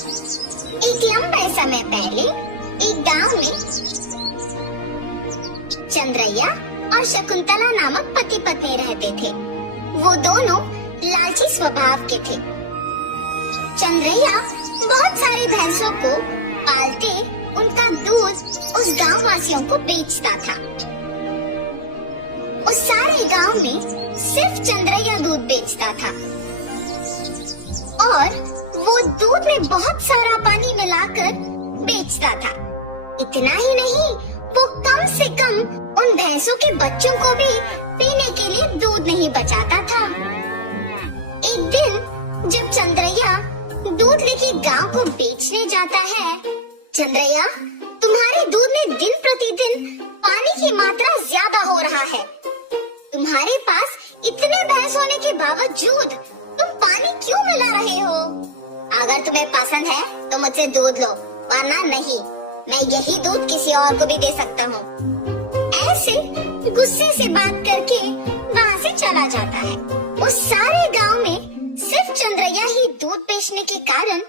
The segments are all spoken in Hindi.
एक लंबे समय पहले एक गांव में चंद्रैया और शकुंतला नामक पति पत्नी रहते थे। वो दोनों लालची स्वभाव के थे। चंद्रैया बहुत सारी भैंसों को पालते उनका दूध उस गांव वासियों को बेचता था। उस सारे गांव में सिर्फ चंद्रैया दूध बेचता था और वो दूध में बहुत सारा पानी मिलाकर बेचता था। इतना ही नहीं, वो कम से कम उन भैंसों के बच्चों को भी पीने के लिए दूध नहीं बचाता था। एक दिन जब चंद्रैया दूध लेके गांव को बेचने जाता है, चंद्रैया, तुम्हारे दूध में दिन प्रतिदिन पानी की मात्रा ज्यादा हो रहा है। तुम्हारे पास इतने भैंस होने के बावजूद तुम पानी क्यों मिला रहे हो? अगर तुम्हें पसंद है तो मुझसे दूध लो, वरना नहीं। मैं यही दूध किसी और को भी दे सकता हूँ। ऐसे गुस्से से बात करके वहाँ से चला जाता है। उस सारे गांव में सिर्फ चंद्रैया ही दूध बेचने के कारण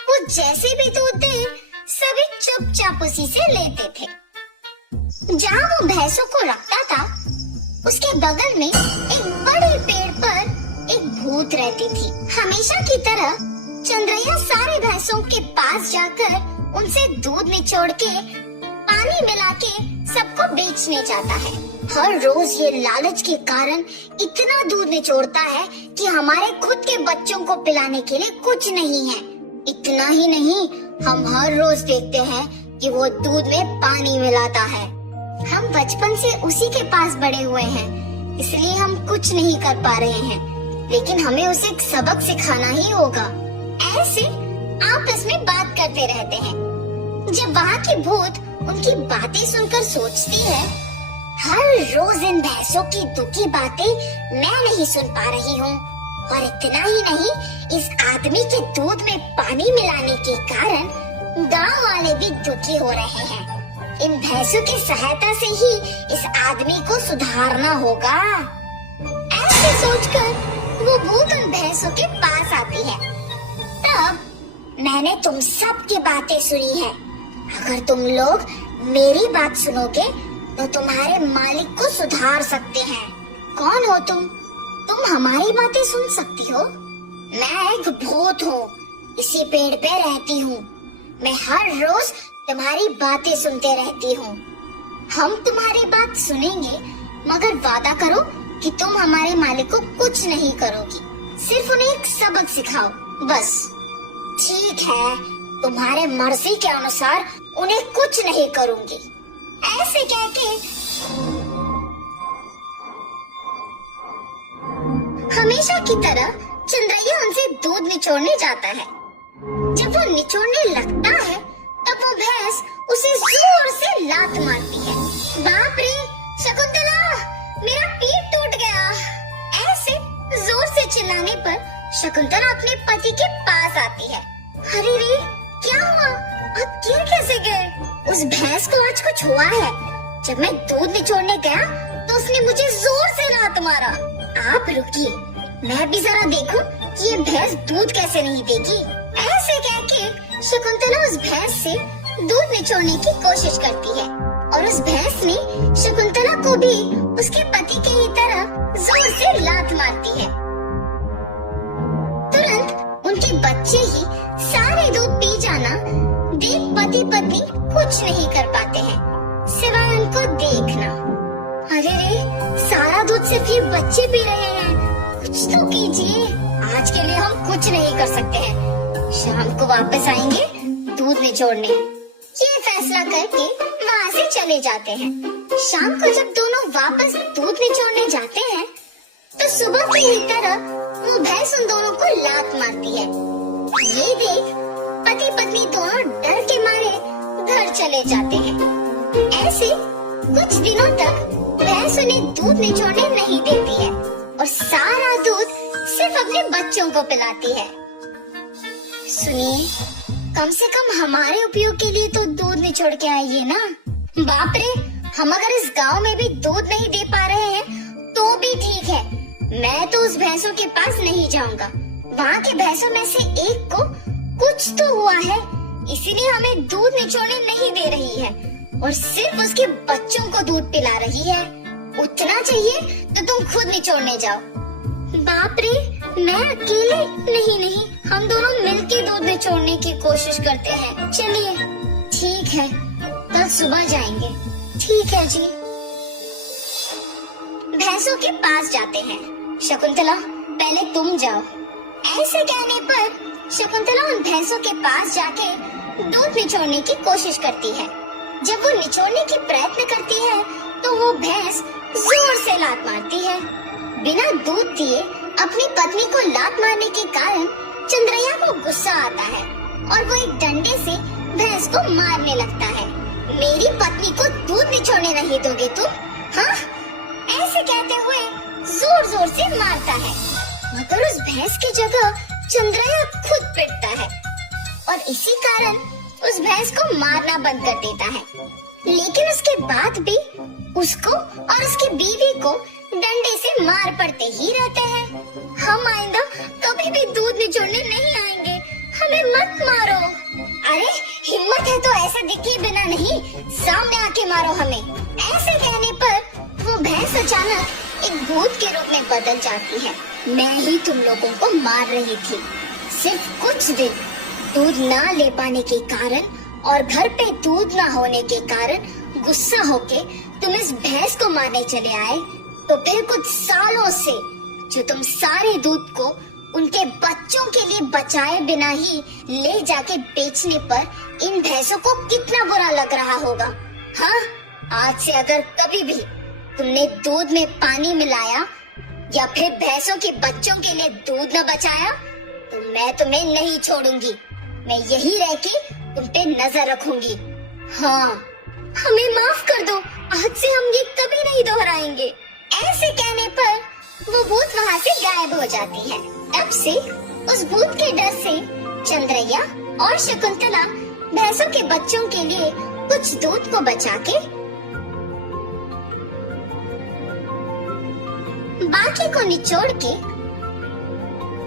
वो जैसे भी दूध दे सभी चुपचाप उसी से लेते थे। जहाँ वो भैंसों को रखता था उसके बगल में एक बड़े पेड़ पर एक भूत रहती थी। हमेशा की तरह चंद्रैया सारे भैंसों के पास जाकर उनसे दूध निचोड़ के पानी मिला के सबको बेचने जाता है। हर रोज ये लालच के कारण इतना दूध निचोड़ता है कि हमारे खुद के बच्चों को पिलाने के लिए कुछ नहीं है। इतना ही नहीं, हम हर रोज देखते हैं कि वो दूध में पानी मिलाता है। हम बचपन से उसी के पास बड़े हुए हैं, इसलिए हम कुछ नहीं कर पा रहे हैं, लेकिन हमें उसे एक सबक सिखाना ही होगा। ऐसे आपस में बात करते रहते हैं। जब वहाँ की भूत उनकी बातें सुनकर सोचती है, हर रोज इन भैंसों की दुखी बातें मैं नहीं सुन पा रही हूँ, और इतना ही नहीं, इस आदमी के दूध में पानी मिलाने के कारण गांव वाले भी दुखी हो रहे हैं। इन भैंसों की सहायता से ही इस आदमी को सुधारना होगा। ऐसे सोचकर वो भूत उन भैंसों के पास आती है। तब मैंने तुम सब की बातें सुनी है। अगर तुम लोग मेरी बात सुनोगे तो तुम्हारे मालिक को सुधार सकते हैं। कौन हो तुम? तुम हमारी बातें सुन सकती हो? मैं एक भूत हूँ, इसी पेड़ पे रहती हूँ। मैं हर रोज तुम्हारी बातें सुनते रहती हूँ। हम तुम्हारी बात सुनेंगे, मगर वादा करो कि तुम हमारे मालिक को कुछ नहीं करोगी, सिर्फ उन्हें एक सबक सिखाओ, बस। ठीक है, तुम्हारे मर्जी के अनुसार उन्हें कुछ नहीं करूँगी। ऐसे कहके हमेशा की तरह चंद्रैया उनसे दूध निचोड़ने जाता है। जब वो निचोड़ने लगता है तब वो भैंस उसे जोर से लात मारती है। बाप रे शकुंतला, मेरा पीठ टूट गया। ऐसे जोर से चिल्लाने पर शकुंतला अपने पति के पास आती है। अरे रे, क्या हुआ? आप गिर कैसे गए? उस भैंस को आज कुछ हुआ है। जब मैं दूध निचोड़ने गया तो उसने मुझे जोर से लात मारा। आप रुकिए, मैं भी जरा देखूं कि ये भैंस दूध कैसे नहीं देगी। ऐसे कहके शकुंतला उस भैंस से दूध निचोड़ने की कोशिश करती है और उस भैंस ने शकुंतला को भी उसके पति के ही तरह जोर से लात मारती है। तुरंत उनके बच्चे ही सारे दूध पी जाना देख पति पत्नी कुछ नहीं कर पाते हैं, सिवाय उनको देखना। अरे रे, सारा दूध सिर्फ ये बच्चे पी रहे हैं, कुछ तो कीजिए। आज के लिए हम कुछ नहीं कर सकते हैं, शाम को वापस आएंगे दूध निचोड़ने। ये फैसला करके वहाँ से चले जाते हैं। शाम को जब दोनों वापस दूध निचोड़ने जाते हैं तो सुबह की ही तरह वो भैंस उन दोनों को लात मारती है। ये देख पति पत्नी दोनों डर के मारे घर चले जाते हैं। ऐसे कुछ दिनों तक भैंस उन्हें दूध निचोड़ने नहीं देती है और सारा दूध सिर्फ अपने बच्चों को पिलाती है। सुनिए, कम से कम हमारे उपयोग के लिए तो दूध निचोड़ के आइए ना। बाप रे, हम अगर इस गांव में भी दूध नहीं दे पा रहे हैं तो भी ठीक है, मैं तो उस भैंसों के पास नहीं जाऊंगा। वहाँ के भैंसों में से एक को कुछ तो हुआ है, इसीलिए हमें दूध निचोड़ने नहीं दे रही है और सिर्फ उसके बच्चों को दूध पिला रही है। उतना चाहिए तो तुम खुद निचोड़ने जाओ। बाप रे, मैं अकेले? नहीं नहीं, हम दोनों मिलके दूध निचोड़ने की कोशिश करते हैं। चलिए। ठीक है, कल सुबह जाएंगे। ठीक है जी। भैंसों के पास जाते हैं। शकुंतला, पहले तुम जाओ। ऐसे कहने पर शकुंतला उन भैंसों के पास जाके दूध निचोड़ने की कोशिश करती है। जब वो निचोड़ने की प्रयत्न करती है तो वो भैंस जोर से लात मारती है। बिना दूध दिए अपनी पत्नी को लात मारने के कारण चंद्रैया को गुस्सा आता है और वो एक डंडे से भैंस को मारने लगता है। मेरी पत्नी को दूध निचोड़ने नहीं दोगे तुम? हाँ? ऐसे कहते हुए जोर जोर से मारता है, मगर उस भैंस की जगह चंद्रैया खुद पिटता है और इसी कारण उस भैंस को मारना बंद कर देता है। लेकिन उसके बाद भी उसको और उसकी बीवी को डंडे से मार पड़ते ही रहते हैं। हम आइंदा कभी भी दूध निचोड़ने नहीं आएंगे, हमें मत मारो। अरे हिम्मत है तो ऐसे दिखे बिना नहीं, सामने आके मारो हमें। ऐसे कहने पर वो भैंस अचानक एक भूत के रूप में बदल जाती है। मैं ही तुम लोगों को मार रही थी। सिर्फ कुछ दिन दूध ना ले पाने के कारण और घर पे दूध ना होने के कारण गुस्सा होके तुम इस भैंस को मारने चले आए, तो फिर कुछ सालों से जो तुम सारे दूध को उनके बच्चों के लिए बचाए बिना ही ले जाके बेचने पर इन भैंसों को कितना बुरा लग रहा होगा। हाँ, आज से अगर कभी भी तुमने दूध में पानी मिलाया या फिर भैंसों के बच्चों के लिए दूध न बचाया तो मैं तुम्हें नहीं छोड़ूंगी। मैं यही रह के तुम पे नजर रखूंगी। हाँ, हमें माफ कर दो, आज से हम ये कभी नहीं दोहराएंगे। ऐसे कहने पर वो भूत वहाँ से गायब हो जाती है। तब से उस भूत के डर से चंद्रैया और शकुंतला भैंसों के बच्चों के लिए कुछ दूध को बचा के बाकी को निचोड़ के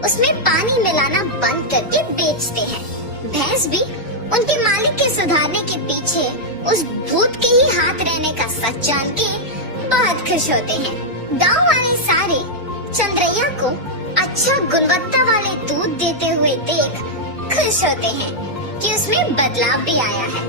उसमें पानी मिलाना बंद करके बेचते हैं। भैंस भी उनके मालिक के सुधारने के पीछे उस भूत के ही हाथ रहने का सच जान के बहुत खुश होते हैं। गांव वाले सारे चंद्रैया को अच्छा गुणवत्ता वाले दूध देते हुए देख खुश होते हैं कि उसमें बदलाव भी आया है।